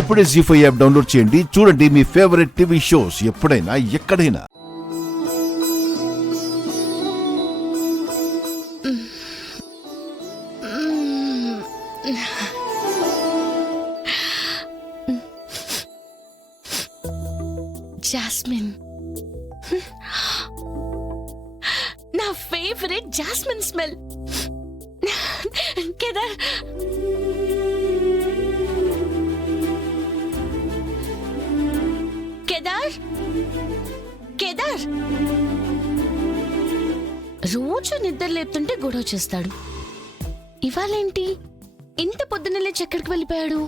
ఇప్పుడే జీ5 app download చేయండి. చూడండి మీ ఫేవరెట్ టీవీ షోస్ ఎప్పుడైనా ఎక్కడైనా. జాస్మిన్, నా favourite jasmine smell. Kedar, Kedar, Kedar రోజు నిద్ర లేపుతుంటే గొడవ చేస్తాడు. ఇవాళేంటి ఇంత పొద్దున్న లేచి ఎక్కడికి వెళ్ళిపోయాడు?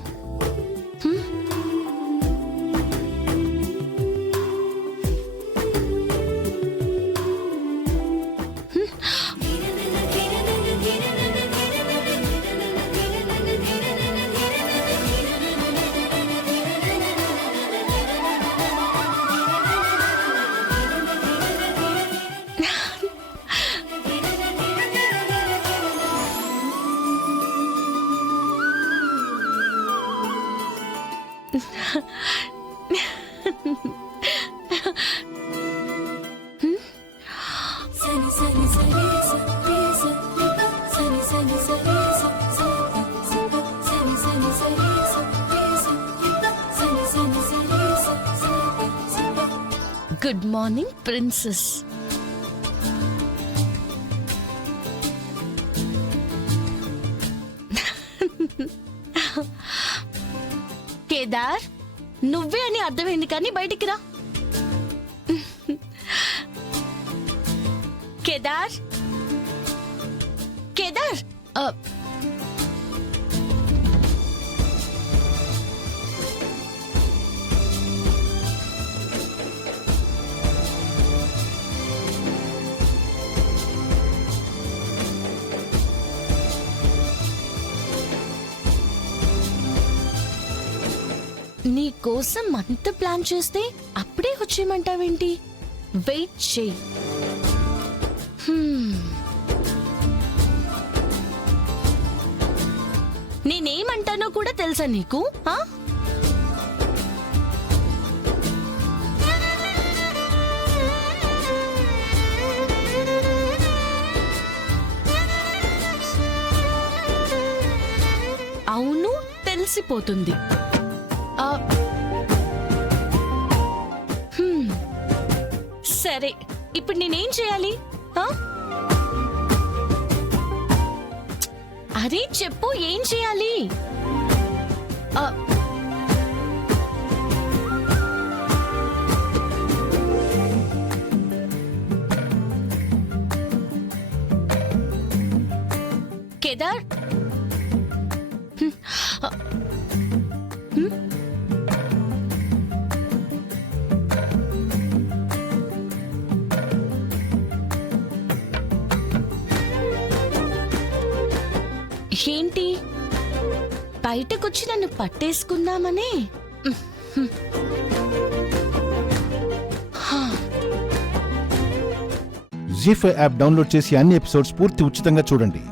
Good morning princess. కేదార్, నువ్వే అని అర్థమైంది కానీ బయటికి రా. కేదార్, కేదార్, నీ కోసం అంత ప్లాన్ చేస్తే అప్పుడే వచ్చేయమంటావేంటి? వెయిట్ చేయి. నేనేమంటానో కూడా తెలుసా నీకు? అవును, తెలిసిపోతుంది. సరే, ఇప్పుడు నేనేం చేయాలి? అరే చెప్పు, ఏం చేయాలి? కేదార్, ఏంటి బయటకొచ్చి నన్ను పట్టేసుకుందామనే? జీ5 యాప్ డౌన్లోడ్ చేసి అన్ని ఎపిసోడ్స్ పూర్తి ఉచితంగా చూడండి.